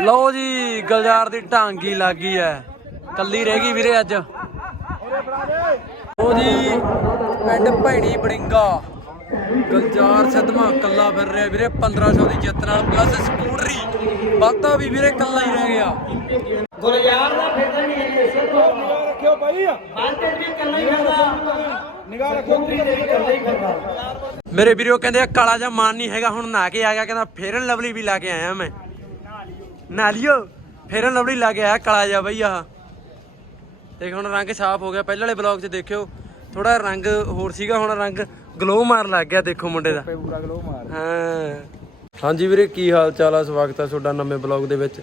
ਲਓ ਜੀ ਗਲਜਾਰ ਦੀ ਢਾਂਗੀ ਲੱਗੀ ਐ ਕੱਲੀ ਰਹਿ ਗਈ ਵੀਰੇ ਅੱਜ। ਲਓ ਜੀ ਪਿੰਡ ਭੈਣੀ ਬੜਿੰਗਾ। ਗਲਜਾਰ ਸਦਮਾ ਕੱਲਾ ਫਿਰ ਰਿਹਾ ਵੀਰੇ 1500 ਦੀ ਜਿੱਤ ਨਾਲ ਪਲੱਸ ਸਕੂਟਰੀ। ਵਾਧਾ ਵੀ ਵੀਰੇ ਕੱਲਾ ਹੀ ਰਹਿ ਗਿਆ। ਗੁਲਜ਼ਾਰ ਦਾ ਫਿਰਦਾ ਨਹੀਂ ਹੈ ਸਿੱਧੋ। ਰੱਖਿਓ ਭਾਈ ਬਾਂਦੇ ਵੀ ਕੱਲਾ ਹੀ ਫਿਰਦਾ ਨਿਗਾਹ ਫਿਰਦਾ। ਮੇਰੇ ਵੀਰੋ ਕਹਿੰਦੇ ਆ ਕਾਲਾ ਜਿਹਾ ਮਾਨ ਨਹੀਂ ਹੈਗਾ ਹੁਣ ਨਹਾ ਕੇ ਆ ਗਿਆ ਕਹਿੰਦਾ ਫੇਰਨ ਲਵਲੀ ਵੀ ਲਾ ਕੇ ਆਇਆ ਮੈਂ। ਨਾ ਲਿਓ। ਫੇਰਨ ਲਵਲੀ ਲਾ ਕੇ ਆਇਆ ਕਾਲਾ ਜਿਹਾ ਬਈ ਆਹ। ਦੇਖ ਹੁਣ ਰੰਗ ਸਾਫ਼ ਹੋ ਗਿਆ। ਪਹਿਲੇ ਵਾਲੇ ਬਲੌਗ 'ਚ ਦੇਖਿਓ ਥੋੜਾ ਰੰਗ ਹੋਰ ਸੀਗਾ ਹੁਣ ਰੰਗ ਗਲੋ ਮਾਰਨ ਲੱਗ ਗਿਆ ਦੇਖੋ ਮੁੰਡੇ ਦਾ। ਪੂਰਾ ਗਲੋ ਮਾਰ ਹਾਂ। ਹਾਂਜੀ ਵੀਰੇ ਕੀ ਹਾਲ ਚਾਲ ਆ? ਸਵਾਗਤ ਆ ਤੁਹਾਡਾ ਨਵੇਂ ਬਲੌਗ ਦੇ ਵਿੱਚ।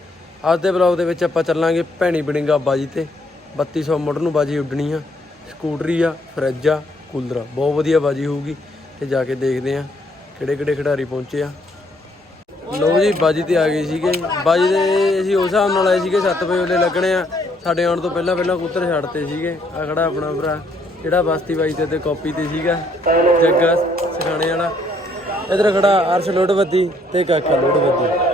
ਅੱਜ ਦੇ ਬਲੌਗ ਦੇ ਵਿੱਚ ਆਪਾਂ ਚੱਲਾਂਗੇ ਭੈਣੀ ਬਿੜਿੰਗਾ ਬਾਜੀ ਤੇ। 3200 ਮੁੱਢ ਨੂੰ ਬਾਜੀ ਉੱਡਣੀ ਆ। ਸਕੂਟਰੀ ਆ ਫਰਿੱਜ ਆ ਕੂਲਰ ਆ। ਬਹੁਤ ਵਧੀਆ ਬਾਜੀ ਹੋਊਗੀ। ਤੇ ਜਾ ਕੇ ਦੇਖਦੇ ਆ ਕਿਹੜੇ ਕਿਹੜੇ ਖਿਡਾਰੀ ਪਹੁੰਚੇ ਆ। ਲੋ ਜੀ, ਬਾਜੀ ਤੇ ਆ ਗਏ ਸੀਗੇ। ਬਾਜੀ ਦੇ ਅਸੀਂ ਉਸ ਹਿਸਾਬ ਨਾਲ ਆਏ ਸੀਗੇ 7 ਵਜੇ ਵੇਲੇ ਲੱਗਣੇ ਆ। ਸਾਡੇ ਆਉਣ ਤੋਂ ਪਹਿਲਾਂ ਪਹਿਲਾਂ ਕਬੂਤਰ ਛੱਡਤੇ ਸੀਗੇ। ਆ ਖੜਾ ਆਪਣਾ ਭਰਾ, ਜਿਹੜਾ ਬਸਤੀ ਬਾਈ ਤੇ ਤੇ ਕਾਪੀ ਤੇ ਸੀਗਾ, ਜੱਗਾ ਸਿਖਾਣੇ ਵਾਲਾ। ਇਧਰ ਖੜਾ ਅਰਸ਼ ਲੋੜਵੱਦੀ ਤੇ ਕਾਕਾ ਲੋੜਵੱਦੀ।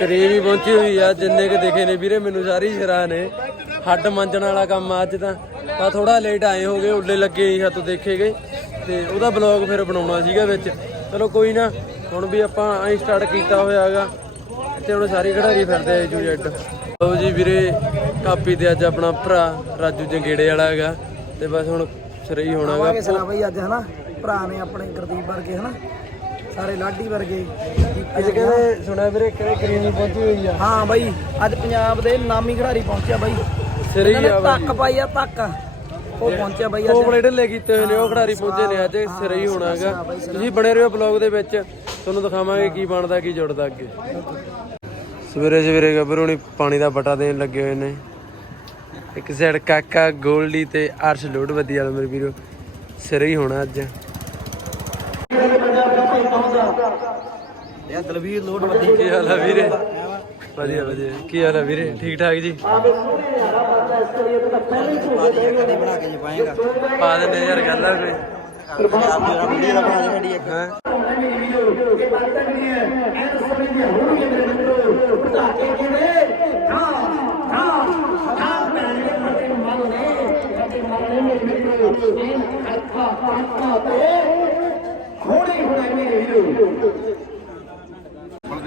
ਕਰੀਬ ਵੀ ਪਹੁੰਚੀ ਹੋਈ ਆ, ਜਿੰਨੇ ਕਿ ਦੇਖੇ ਨੇ ਵੀਰੇ, ਮੈਨੂੰ ਸਾਰੀ ਸ਼ਰਾ ਨੇ ਹੱਡ ਮੰਜਣ ਵਾਲਾ ਕੰਮ ਆ ਅੱਜ ਤਾਂ। ਤਾਂ ਥੋੜਾ ਲੇਟ ਆਏ ਹੋਗੇ, ਉੱਲੇ ਲੱਗੇ ਹੱਥ ਦੇਖੇ ਗਏ। ਤੇ ਉਹਦਾ ਬਲੌਗ ਫਿਰ ਬਣਾਉਣਾ ਸੀਗਾ ਵਿੱਚ। ਚਲੋ ਕੋਈ ਨਾ ਹੁਣ ਵੀ ਆਪਾਂ ਐਂ ਸਟਾਰਟ ਕੀਤਾ ਹੋਇਆ ਹੈਗਾ। ਇੱਥੇ ਹੁਣ ਸਾਰੀ ਖਿਡਾਰੀ ਫਿਰਦੇ ਆ ਜੂ ਜੈਡ ਲਓ ਜੀ ਵੀਰੇ ਕਾਪੀ ਤੇ ਅੱਜ ਆਪਣਾ ਭਰਾ ਰਾਜੂ ਜੰਗੇੜੇ ਵਾਲਾ ਹੈਗਾ। ਤੇ ਬਸ ਹੁਣ ਸਿਰੇ ਹੋਣਾਗਾ ਸਲਾ ਬਈ ਅੱਜ ਹਨਾ? ਭਰਾ ਨੇ ਆਪਣੇ ਗੁਰਦੀਪ ਵਰਗੇ ਹਨਾ? ਸਾਰੇ ਲਾਡੀ ਵਰਗੇ। ਅੱਜ ਕਹਿੰਦੇ ਸੁਣਿਆ ਵੀਰੇ ਕਿਹੜੇ ਕਰੀਮੀ ਪਹੁੰਚੀ ਹੋਈ ਆ? ਹਾਂ ਬਈ ਅੱਜ ਪੰਜਾਬ ਦੇ ਨਾਮੀ ਖਿਡਾਰੀ ਪਹੁੰਚਿਆ ਬਈ। ਸਿਰੇ ਆ ਧੱਕ ਪਾਈ ਆ ਧੱਕ ਉਹ ਪਹੁੰਚਿਆ ਬਈ ਉਹ ਅੱਜ ਬਲੇਡ ਲੈ ਕੀਤੇ ਹੋਏ ਨੇ ਉਹ ਖਿਡਾਰੀ ਪਹੁੰਚੇ ਨੇ ਅੱਜ ਸਿਰੇ ਹੀ ਹੋਣਾਗਾ ਤੁਸੀਂ ਬਣੇ ਰਹੋ ਬਲੌਗ ਦੇ ਵਿੱਚ। ਤੁਹਾਨੂੰ ਦਿਖਾਵਾਂਗੇ ਕੀ ਬਣਦਾ ਕੀ ਜੁੜਦਾ ਅੱਗੇ। ਸਵੇਰੇ ਸਵੇਰੇ ਗੱਭਰੂ ਨੇ ਪਾਣੀ ਦਾ ਬਟਾ ਦੇਣ ਲੱਗੇ ਹੋਏ ਨੇ। ਇੱਕ ਸਾਈਡ ਕਾਕਾ ਗੋਲਡੀ ਤੇ ਅਰਸ਼ ਲੋੜਵਦੀ ਵਾਲਾ ਮੇਰੇ ਵੀਰੋ ਸਿਰੇ ਹੀ ਹੋਣਾ ਅੱਜ। ਇਹ ਦਲਵੀਰ ਲੋਡ ਵੱਡੀ ਕੀ ਹਾਲ ਆ ਵੀਰੇ? ਵਧੀਆ ਵਧੀਆ। ਕੀ ਹਾਲ ਆ ਵੀਰੇ? ਠੀਕ ਠਾਕ ਜੀ? ਪਾ ਦਿੰਦੇ ਯਾਰ ਗੱਲ ਆ ਕੋਈ। ਪੰਜਾਬ ਦੀ ਵੀਡੀਓ ਦਾ ਬਣਾ ਦੇ ਵੱਡੀ ਇੱਕ ਹੈਂ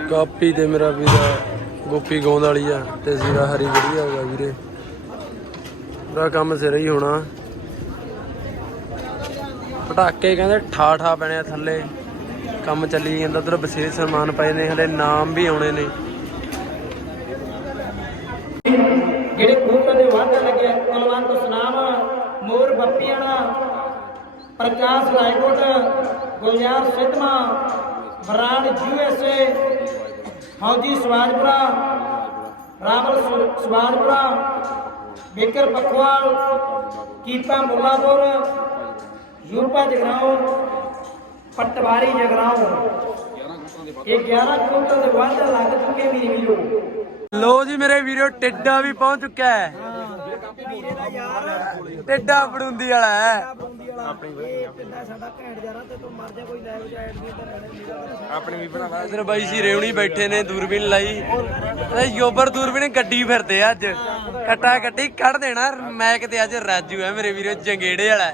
ਕਾਪੀ ਤੇ ਮੇਰਾ ਵੀਰਾ ਗੋਪੀ ਗਾਉਂਦ ਵਾਲੀ ਆ ਤੇ ਜੀਰਾ ਹਰੀ ਵਧੀਆ ਹੋਗਾ ਵੀਰੇ। ਪੂਰਾ ਕੰਮ ਸਿਰ ਹੀ ਹੋਣਾ। ਪਟਾਕੇ ਕਹਿੰਦੇ ਠਾ ਠਾ ਪੈਣੇ ਆ ਥੱਲੇ। ਕੰਮ ਚੱਲੀ ਜਾਂਦਾ, ਉਧਰ ਵਿਸ਼ੇਸ਼ ਸਨਮਾਨ ਪਏ ਨੇ, ਹਲੇ ਨਾਮ ਵੀ ਆਉਣੇ ਨੇ। ਜਿਹੜੇ ਕਬੂਤਰ ਦੇ ਵਾਧਾ ਲੱਗਿਆ, ਕੁਲਵੰਤ ਸੁਨਾਮ, ਮੋਰ ਬੱਪੀਆਣਾ, ਪ੍ਰਕਾਸ਼ ਰਾਏਕੋਟ, ਗੁਲਜ਼ਾਰ ਸਿੱਧਮਾ, ਬਰਾੜ ਯੂਐਸਏ ਫੌਜੀ ਸਵਾਜਪੁਰਾ ਰਾਵਲ ਸਵਾਜਪੁਰਾ ਬਿਕਰ ਪਖਵਾਲ, ਕੀਪਾ ਮੁੱਲਾਪੁਰ ਯੂਪਾ ਜਗਰਾਉਂ ਪਟਵਾਰੀ ਜਗਰਾਉਂ ਇਹ 11 ਕਬੂਤਰ ਦੇ ਵਾਧਾ ਲੱਗ ਚੁੱਕੇ ਮੇਰੇ ਵੀਰੋ। ਲੋ ਜੀ ਮੇਰੇ ਵੀਰੋ ਟਿੱਡਾ ਵੀ ਪਹੁੰਚ ਚੁੱਕਾ ਹੈ। ਟਿੱਡਾ ਬੜੁੰਦੀ ਵਾਲਾ ਹੈ। ਸਾਡਾ ਘੈਂਟ ਜਾਰਾ ਤੇ ਤੂੰ ਮਰ ਜਾ ਕੋਈ ਲਾਈਵ ਚ ਐਡ ਨਹੀਂ ਤਾਂ ਆਪਣੀ ਵੀ ਬਣਾ ਲਾ। ਇਧਰ ਬਾਈ ਸੀ ਰੇਉਣੀ ਬੈਠੇ ਨੇ ਦੂਰਬੀਨ ਲਾਈ। ਇਹ ਯੋਬਰ ਦੂਰਬੀਨ ਗੱਡੀ ਫਿਰਦੇ ਅੱਜ। ਕੱਟਾ ਕੱਟੀ ਕੱਢ ਦੇਣਾ ਮੈਕ ਤੇ ਅੱਜ ਰਾਜੂ ਹੈ ਮੇਰੇ ਵੀਰੋ ਜੰਗੇੜੇ ਵਾਲਾ।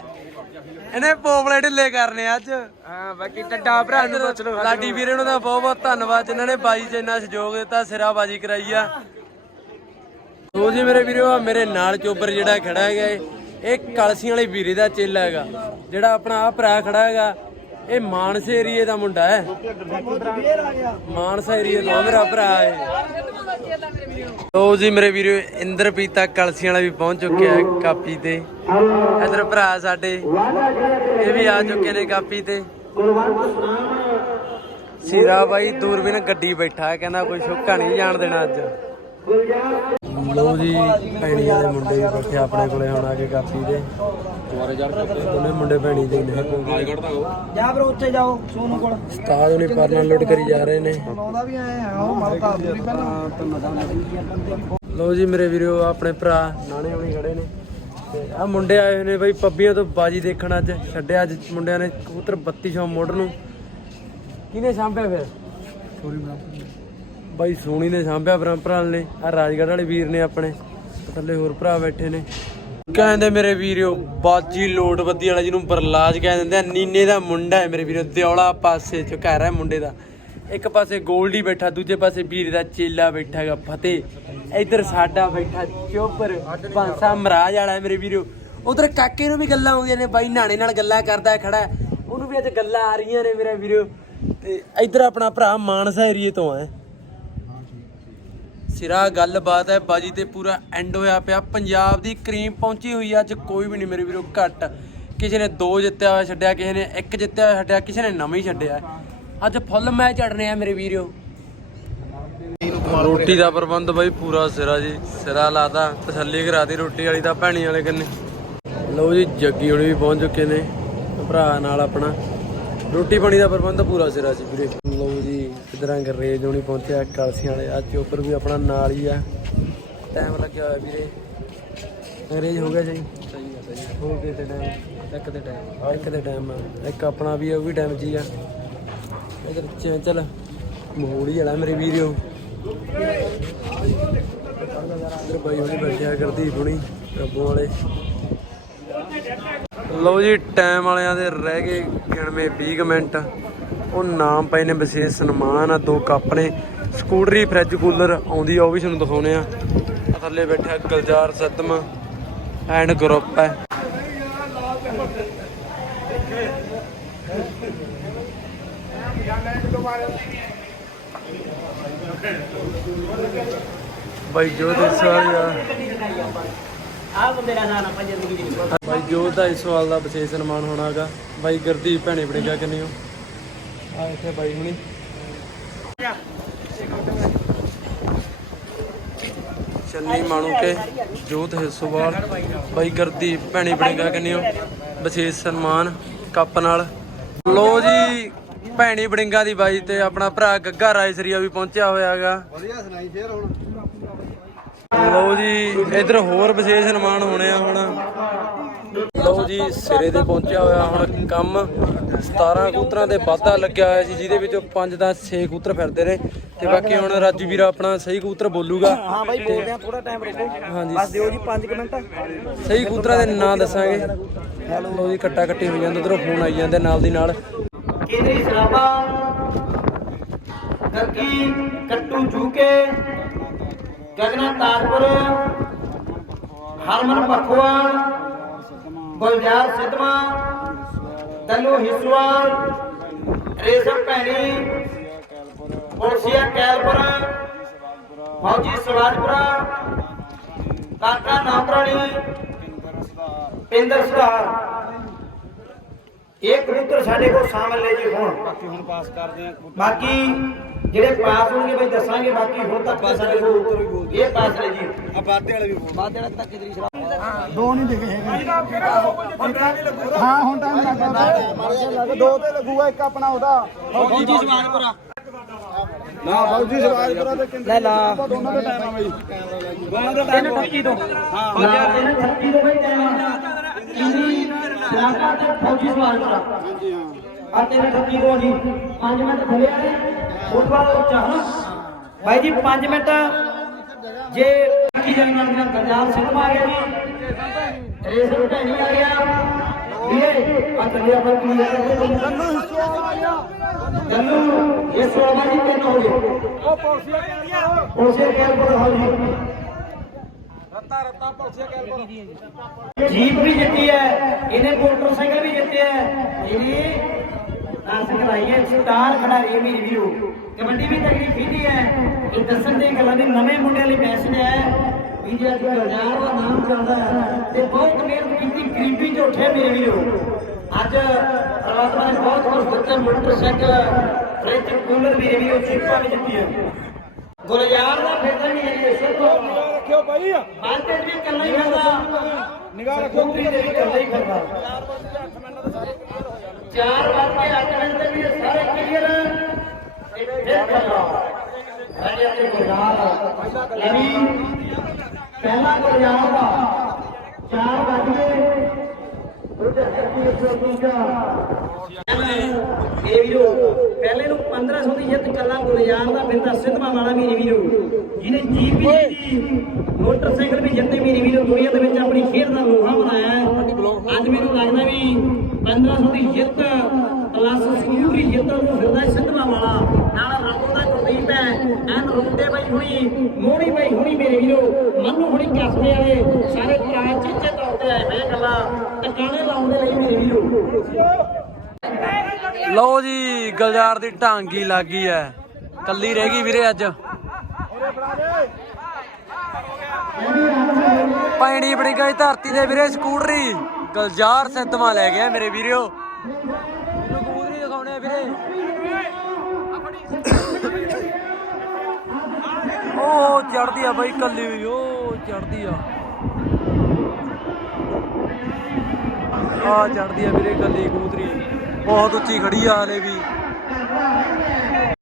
ਇਹਨੇ ਪੋਪਲੇ ਢਿੱਲੇ ਕਰਨੇ ਅੱਜ। ਹਾਂ ਬਾਕੀ ਟੱਡਾ ਭਰਾ ਨੂੰ ਪੁੱਛ ਲਓ ਲਾਡੀ ਵੀਰੇ ਨੂੰ ਤਾਂ ਬਹੁਤ ਬਹੁਤ ਧੰਨਵਾਦ ਜਿਨ੍ਹਾਂ ਨੇ ਬਾਈ ਚ ਇੰਨਾ ਸਹਿਯੋਗ ਦਿੱਤਾ ਸਿਰਾਬਾਜੀ ਕਰਾਈ ਆ। ਲੋ ਜੀ ਮੇਰੇ ਵੀਰੋ ਆ ਮੇਰੇ ਨਾਲ ਚੋਬਰ ਜਿਹੜਾ ਖੜਾ ਹੈਗਾ ਇਹ ਇਹ ਕਲਸੀਆਂ ਵਾਲੇ ਵੀਰੇ ਦਾ ਚੇਲਾ ਹੈਗਾ ਜਿਹੜਾ ਆਪਣਾ ਆ ਭਰਾ ਖੜਾ ਹੈਗਾ। ਇਹ ਮਾਨਸੇ ਏਰੀਏ ਦਾ ਮੁੰਡਾ ਹੈ। ਮਾਨਸਾ ਏਰੀਏ ਦਾ ਮੇਰਾ ਭਰਾ ਹੈ। ਲੋ ਜੀ ਮੇਰੇ ਵੀਰੋ ਇੰਦਰਪੀਤਾ ਕਲਸੀਆਂ ਵਾਲਾ ਵੀ ਪਹੁੰਚ ਚੁੱਕਿਆ ਹੈ ਕਾਪੀ ਤੇ। ਇਧਰ ਭਰਾ ਸਾਡੇ, ਇਹ ਵੀ ਆ ਚੁੱਕੇ ਨੇ ਕਾਪੀ ਤੇ। ਸੀਰਾ ਬਾਈ ਦੂਰਬੀਨ ਗੱਡੀ ਬੈਠਾ ਕਹਿੰਦਾ ਕੋਈ ਸੁੱਕਾ ਨਹੀਂ ਜਾਣ ਦੇਣਾ ਅੱਜ। ਲੋ ਜੀ ਭੈਣੀ ਵਾਲੇ ਮੁੰਡੇ ਵੀ ਬੈਠੇ ਆਪਣੇ ਕੋਲੇ ਹੁਣ ਆ ਕੇ ਕਾਪੀ ਦੇ। ਉਹਨੇ ਮੁੰਡੇ ਭੈਣੀ ਦੇ ਨੇ। ਜਾ ਬਰੋ ਉੱਥੇ ਜਾਓ ਸੋਨੂ ਕੋਲ। ਉਸਤਾਦ ਨੇ ਪਰਨਾ ਲੋਡ ਕਰੀ ਜਾ ਰਹੇ ਨੇ। ਲਾਉਂਦਾ ਵੀ ਆਏ ਆ ਉਹ ਮਲਕਾ ਪੂਰੀ ਪਹਿਲਾਂ ਤਾਂ ਮਜ਼ਾ ਬੰਦੇ ਵੀ ਲੋ ਜੀ ਮੇਰੇ ਵੀਰੋ ਆਪਣੇ ਭਰਾ ਨਾਣੇ ਹੋਣੀ ਖੜੇ ਨੇ। ਤੇ ਆ ਮੁੰਡੇ ਆਏ ਹੋਏ ਨੇ ਬਾਈ ਪੱਬੀਆਂ ਤੋਂ ਬਾਜੀ ਦੇਖਣ ਅੱਜ। ਛੱਡਿਆ ਅੱਜ ਮੁੰਡਿਆਂ ਨੇ ਕਬੂਤਰ 3200 ਮੋਟਰ ਨੂੰ। ਕਿਹਨੇ ਸਾਂਭਿਆ ਫਿਰ? ਬਾਈ ਸੋਣੀ ਨੇ ਸਾਂਭਿਆ ਪਰੰਪਰਾ ਨੇ। ਆ ਰਾਜਗੜ੍ਹ ਵਾਲੇ ਵੀਰ ਨੇ ਆਪਣੇ। ਥੱਲੇ ਹੋਰ ਭਰਾ ਬੈਠੇ ਨੇ। ਕਹਿੰਦੇ ਮੇਰੇ ਵੀਰੋ ਬਾਜੀ ਲੋਟ ਬੱਦੀ ਵਾਲਾ ਜਿਹਨੂੰ ਬਰਲਾਜ ਕਹਿ ਦਿੰਦੇ ਆ, ਨੀਨੇ ਦਾ ਮੁੰਡਾ ਹੈ ਮੇਰੇ ਵੀਰੋ ਦਿਉਲਾ ਪਾਸੇ ਚ ਘਰ ਹੈ ਮੁੰਡੇ ਦਾ। ਇੱਕ ਪਾਸੇ ਗੋਲਡੀ ਬੈਠਾ, ਦੂਜੇ ਪਾਸੇ ਵੀਰ ਦਾ ਚੇਲਾ ਬੈਠਾ ਹੈਗਾ, ਫਤਿਹ। ਇੱਧਰ ਸਾਡਾ ਬੈਠਾ ਚੋਪਰ ਪਾਂਸਾ ਮਹਾਰਾਜ ਵਾਲਾ ਹੈ ਮੇਰੇ ਵੀਰੋ ਉਧਰ ਕਾਕੇ ਨੂੰ ਵੀ ਗੱਲਾਂ ਆਉਂਦੀਆਂ ਨੇ, ਬਾਈ ਨਾਣੇ ਨਾਲ ਗੱਲਾਂ ਕਰਦਾ ਖੜਾ ਉਹਨੂੰ ਵੀ ਅੱਜ ਗੱਲਾਂ ਆ ਰਹੀਆਂ ਨੇ ਮੇਰੇ ਵੀਰੋ ਤੇ ਇੱਧਰ ਆਪਣਾ ਭਰਾ ਮਾਨਸਾ ਏਰੀਏ ਤੋਂ ਹੈ। ਸਿਰਾ, ਗੱਲਬਾਤ ਹੈ, ਬਾਜੀ ਤੇ ਪੂਰਾ ਐਂਡ ਹੋਇਆ ਪਿਆ। ਪੰਜਾਬ ਦੀ ਕਰੀਮ ਪਹੁੰਚੀ ਹੋਈ ਆ, ਅੱਜ ਕੋਈ ਵੀ ਨਹੀਂ ਮੇਰੇ ਵੀਰੋ, ਘੱਟ। ਕਿਸੇ ਨੇ ਦੋ ਜਿੱਤਿਆ ਹੋਇਆ ਛੱਡਿਆ, ਕਿਸੇ ਨੇ ਇੱਕ ਜਿੱਤਿਆ ਹੋਇਆ ਛੱਡਿਆ, ਕਿਸੇ ਨੇ ਨਵਾਂ ਹੀ ਛੱਡਿਆ। ਅੱਜ ਫੁੱਲ ਮੈਚ ਚੜਨੇ ਆ ਮੇਰੇ ਵੀਰੋ। ਰੋਟੀ ਦਾ ਪ੍ਰਬੰਧ ਬਾਈ ਪੂਰਾ ਸਿਰਾ ਜੀ, ਸਿਰਾ ਲਾਦਾ ਤਸੱਲੀ ਕਰਾਤੀ ਰੋਟੀ ਵਾਲੀ ਤਾਂ ਭੈਣੀ ਵਾਲੇ ਕੰਨੇ। ਲਓ ਜੀ, ਜੱਗੀ ਹੁਣੀ ਵੀ ਪਹੁੰਚ ਚੁੱਕੇ ਨੇ, ਭਰਾ ਨਾਲ ਆਪਣਾ। ਰੋਟੀ ਪਾਣੀ ਦਾ ਪ੍ਰਬੰਧ ਪੂਰਾ ਸਿਰਾ ਸੀ ਵੀਰੇ। ਲਓ ਜੀ ਇਧਰ ਅੰਗਰੇਜ਼ ਹੁਣੀ ਪਹੁੰਚਿਆ ਕਲਸੀਆਂ ਵਾਲੇ। ਆ ਚੋਪਰ ਵੀ ਆਪਣਾ ਨਾਲ ਹੀ ਆ। ਟਾਈਮ ਲੱਗਿਆ ਹੋਇਆ ਵੀਰੇ। ਅੰਗਰੇਜ਼ ਹੋ ਗਿਆ ਜੀ। ਸਹੀ ਆ ਸਹੀ ਹੋ ਗਏ ਤੇ ਟਾਈਮ ਇੱਕ ਤੇ ਟਾਈਮ ਇੱਕ ਤੇ ਟਾਈਮ ਇੱਕ ਆਪਣਾ ਵੀ ਉਹ ਵੀ ਟਾਈਮ ਹੀ ਆ। ਇਧਰ ਚੰਚਲ ਮਹੂੜੀ ਵਾਲਾ ਮੇਰੇ ਵੀਰੋ। ਇਧਰ ਬਾਈ ਹੁਣੀ ਬੈਠਿਆ ਕਰਦੀ ਹੁਣੀ ਰੱਬੋ ਵਾਲੇ। ਲਓ ਜੀ ਟਾਈਮ ਵਾਲਿਆਂ ਦੇ ਰਹਿ ਗਏ ਗਿਣਵੇਂ 20 ਕੁ ਮਿੰਟ। ਉਹ ਨਾਮ ਪਏ ਨੇ, ਵਿਸ਼ੇਸ਼ ਸਨਮਾਨ ਆ, ਦੋ ਕੱਪ ਨੇ। ਸਕੂਟਰੀ ਫ੍ਰਿਜ ਕੂਲਰ ਆਉਂਦੀ ਆ, ਉਹ ਵੀ ਤੁਹਾਨੂੰ ਦਿਖਾਉਣੇ ਆ। ਥੱਲੇ ਬੈਠਾ ਗਲਜਾਰ ਸਤਮ ਐਂਡ ਗਰੁੱਪ ਹੈ। ਬਾਈ ਜੋ ਦੇ ਯਾਰ ਆ ਬੰਦੇ ਦਾ ਨਾਮ ਆਪਾਂ ਜ਼ਿੰਦਗੀ ਦੀ ਜੋਤ ਦਾ ਇਸ ਸਵਾਲ ਦਾ ਵਿਸ਼ੇਸ਼ ਸਨਮਾਨ ਹੋਣਾਗਾ। ਬਾਈ ਗੁਰਦੀਪ ਭੈਣੇ ਬੜੇਗਾ ਕਿੰਨੀ ਹੋ? ਆ ਇੱਥੇ ਬਾਈ ਹੁਣੀ। ਚੰਨੀ ਮਾਣੂਕੇ ਜੋਤ ਹਿੱਸੋਵਾਲ ਬਾਈ ਗੁਰਦੀਪ ਭੈਣੇ ਬੜੇਗਾ ਕਿੰਨੀ ਹੋ? ਵਿਸ਼ੇਸ਼ ਸਨਮਾਨ ਕੱਪ ਨਾਲ। ਲੋ ਜੀ ਭੈਣੀ ਬੜਿੰਗਾ ਦੀ ਬਾਈ ਤੇ ਆਪਣਾ ਭਰਾ ਗੱਗਾ ਰਾਇਸਰੀਆ ਵੀ ਪਹੁੰਚਿਆ ਹੋਇਆਗਾ। ਵਧੀਆ ਸੁਣਾਈ ਫੇਰ ਹੁਣ। ਲਓ ਜੀ ਇੱਧਰ ਹੋਰ ਵਿਸ਼ੇਸ਼ ਸਨਮਾਨ ਹੋਣੇ ਆ ਹੁਣ। ਲਓ ਜੀ ਸਿਰੇ ਤੇ ਪਹੁੰਚਿਆ ਹੋਇਆ ਹੁਣ ਕੰਮ। 17 ਕਬੂਤਰਾਂ ਦੇ ਵਾਧਾ ਲੱਗਿਆ ਹੋਇਆ ਸੀ ਜਿਹਦੇ ਵਿੱਚੋਂ 5 ਦਾ 6 ਕਬੂਤਰ ਫਿਰਦੇ ਨੇ। ਤੇ ਬਾਕੀ ਹੁਣ ਰਾਜੂ ਵੀਰਾ ਆਪਣਾ ਸਹੀ ਕਬੂਤਰ ਬੋਲੂਗਾ। ਹਾਂ ਬਾਈ ਬੋਲਦੇ ਆ ਥੋੜਾ ਟਾਈਮ ਰੁਕੋ। ਹਾਂਜੀ। ਬਸ ਦਿਓ ਜੀ 5 ਮਿੰਟ। ਸਹੀ ਕਬੂਤਰਾਂ ਦੇ ਨਾਂ ਦੱਸਾਂਗੇ। ਲਓ ਜੀ ਕੱਟਾ ਕੱਟੀ ਹੋ ਜਾਂਦਾ ਉਧਰੋਂ ਫੋਨ ਆਈ ਜਾਂਦੇ ਨਾਲ ਦੀ ਨਾਲ। ਕੇਂਦਰੀ ਸਰਾਬਾ ਗੱਗੀ ਕੱਟੂ ਜੂਕੇ ਗਗਨਾ ਤਾਜਪੁਰ ਹਰਮਨ ਪਖਵਾਲ ਗੁਲਜ਼ਾਰ ਸਿੱਧਵਾ ਦਲੂ ਹਿਸਵਾਲ ਰੇਸ਼ਮ ਭੈਣੀ ਪੁਲਸੀਆ ਕੈਲਪੁਰ ਫੌਜੀ ਸਵਾਜਪੁਰਾ ਕਾਕਾ ਨਾਮਰਾਣੀ ਪਿੰਦਰ ਸੁਧਾਰ। ਇਹ ਕਬੂਤਰ ਸਾਡੇ ਕੋਲ ਸ਼ਾਮਲ ਨੇ ਜੀ ਹੁਣ। ਬਾਕੀ ਹੁਣ ਪਾਸ ਕਰਦੇ ਆ ਬਾਕੀ ਜਿਹੜੇ ਪਾਸ ਹੋਣਗੇ ਬਈ ਦੱਸਾਂਗੇ ਬਾਕੀ ਹੁਣ ਤੱਕ ਸਾਡੇ ਕੋਲ ਇਹ ਪਾਸ ਨੇ ਜੀ। ਆ ਬਾਦੇ ਵਾਲੇ ਵੀ ਬਾਦੇ ਵਾਲੇ ਤੱਕ ਕਿਦਰੀ ਸ਼ਰਾਬ ਦੋ ਨਹੀਂ ਦਿਖੇ ਹੈਗੇ। ਹਾਂ ਹੁਣ ਟਾਈਮ ਲੱਗਦਾ ਦੋ ਤੇ ਲੱਗੂਗਾ ਇੱਕ ਆਪਣਾ ਉਹਦਾ। ਫੌਜੀ ਸਵਾਜਪੁਰਾ ਨਾ ਫੌਜੀ ਸਵਾਜਪੁਰਾ ਤੇ ਕਿੰਨੇ ਲੈ ਲਾ। ਦੋਨਾਂ ਦਾ ਟਾਈਮ ਆ ਬਈ। ਦੋਨਾਂ ਦਾ ਟਾਈਮ 3:30 ਤੋਂ ਹਾਂ। 3:30 ਤੋਂ ਬਈ ਟਾਈਮ ਫੌਜੀ ਸਵਾਜਪੁਰਾ ਹਾਂਜੀ ਹਾਂ। ਆ 3:30 ਤੋਂ ਜੀ। 5 ਮਿੰਟ ਖੁੱਲਿਆ ਨੇ ਉਸ ਬਾਅਦ ਉੱਚਾ ਹਨਾ? ਬਾਈ ਜੀ 5 ਮਿੰਟ। ਜੇ ਕੀ ਜਾਈ ਨਾਲ ਜਿਹੜਾ ਗਰਜਾਰ ਸਿੰਘ ਆ ਗਿਆ ਜੀ ਰੇਸ਼ਮ ਢਾਈ ਆ ਗਿਆ ਇਹ ਆ ਚੱਲਿਆ ਪਰ ਕੀ ਹੈ ਗੱਲੂ ਇਹ ਸੋਵਾ ਜੀ ਕਿੰਨ ਹੋ ਗਏ ਉਹ ਪੌਸੀਆ ਕਹਿ ਗਿਆ ਉਸੇ ਕਹਿ ਪਰ ਹਾਲ ਹੈ ਰੱਤਾ ਰੱਤਾ ਪੌਸੀਆ ਕਹਿ ਗਿਆ ਜੀਪ ਵੀ ਜਿੱਤੀ ਹੈ ਇਹਨੇ ਮੋਟਰਸਾਈਕਲ ਵੀ ਆਸ ਕਰਾਈਏ ਸਟਾਰ ਖਿਡਾਰੀ ਮੇਰੀ ਵੀਰੋ। ਕਬੱਡੀ ਵੀ ਤਗੜੀ ਖੇਡੀ ਹੈ। ਇਹ ਦੱਸਣ ਦੀ ਗੱਲਾਂ ਦੀ ਨਵੇਂ ਮੁੰਡਿਆਂ ਲਈ ਮੈਸੇਜ ਹੈ। ਵੀ ਜੇ ਅੱਜ ਗਰਜਾਰ ਦਾ ਨਾਮ ਚੱਲਦਾ ਹੈ ਤੇ ਬਹੁਤ ਮਿਹਨਤ ਕੀਤੀ ਗਰੀਬੀ ਚ ਉੱਠੇ ਮੇਰੇ ਵੀਰੋ। ਅੱਜ ਪਰਮਾਤਮਾ ਨੇ ਬਹੁਤ ਕੁਝ ਦਿੱਤਾ ਮੋਟਰਸਾਈਕਲ ਫ੍ਰਿਜ ਕੂਲਰ ਮੇਰੇ ਵੀਰੋ ਚੀਪਾਂ ਵੀ ਜਿੱਤੀ ਹੈ ਗੁਲਜ਼ਾਰ ਦਾ ਫੇਰ ਨਹੀਂ ਹੈ ਇਸੇ ਤੋਂ ਰੱਖਿਓ ਬਾਈ ਬਾਤੇ ਵੀ ਇਕੱਲਾ ਹੀ ਫਿਰਦਾ। ਨਿਗਾਹ ਵੀ ਇਕੱਲਾ ਹੀ ਫਿਰਦਾ। ਚਾਰ ਵੱਜ ਕੇ ਅੱਠ ਮਿੰਟ ਤੇ ਵੀ ਸਾਰੇ ਕਲੀਅਰ ਫਿਰ ਫਿਰਦਾ ਅਜੇ ਤੇ ਗੁਜ਼ਾਰ ਯਾਨੀ ਪਹਿਲਾ ਗੁਜ਼ਾਰ ਦਾ ਚਾਰ ਵੱਜ ਕੇ ਇਹ ਵੀਰੋ ਪਹਿਲੇ ਨੂੰ 1500 ਦੀ ਜਿੱਤ ਕੱਲਾ ਗੁਲਜ਼ਾਰ ਦਾ ਬਿੰਦਾ ਸਿੱਧਵਾ ਵਾਲਾ ਵੀਰੇ ਵੀਰੋ। ਜਿਹਨੇ ਜੀਪੀ ਦੀ ਮੋਟਰਸਾਈਕਲ ਵੀ ਜਿੱਤੇ ਵੀਰੇ ਵੀਰੋ ਦੁਨੀਆ ਦੇ ਵਿੱਚ ਆਪਣੀ ਖੇਡ ਦਾ ਲੋਹਾ ਬਣਾਇਆ। ਅੱਜ ਮੈਨੂੰ ਲੱਗਦਾ ਵੀ 1500 ਦੀ ਜਿੱਤ ਪਲੱਸ ਸਕੂਟਰੀ ਜਿੱਤ ਨੂੰ ਫਿਰਦਾ ਸਿੱਧਵਾ ਵਾਲਾ। ਨਾਲ ਰਾਤੋਂ ਦਾ ਗੁਰਦੀਪ ਐਨ ਰੁੰਡੇ ਬਾਈ ਹੁਣੀ ਮੋਹਣੀ ਬਾਈ ਹੁਣੀ ਮੇਰੇ ਵੀਰੋ। ਮੰਨੂ ਹੁਣੀ ਕਸਬੇ ਵਾਲੇ, ਸਾਰੇ ਭਰਾ ਚੀਚੇ ਤੌਰ ਤੇ ਆਏ ਹੋਏ ਗੱਲਾਂ ਟਿਕਾਣੇ ਲਾਉਣ ਦੇ ਲਈ ਮੇਰੇ ਵੀਰੋ। ਲਓ ਜੀ, ਗਲਜਾਰ ਦੀ ਢਾਂਗੀ ਲੱਗੀ ਐ। ਕੱਲੀ ਰਹਿ ਗਈ ਵੀਰੇ ਅੱਜ। ਪੈਣੀ ਬੜੀ ਗਈ ਧਰਤੀ ਦੇ ਵੀਰੇ, ਸਕੂਟਰੀ। ਗਲਜਾਰ ਸਿੱਧਵਾਂ ਲੈ ਗਿਆ ਮੇਰੇ ਵੀਰਿਓ ਇਹਨੂੰ ਕਬੂਤਰੀ ਦਿਖਾਉਣੇ ਆ ਵੀਰੇ ਉਹ ਚੜਦੀ ਆ ਬਾਈ ਕੱਲੀ ਹੋਈ, ਉਹ ਚੜਦੀ ਆ। ਆ ਚੜਦੀ ਆ ਵੀਰੇ ਕੱਲੀ ਕਬੂਤਰੀ। ਬਹੁਤ ਉੱਚੀ ਖੜੀ ਆ ਹਲੇ ਵੀ।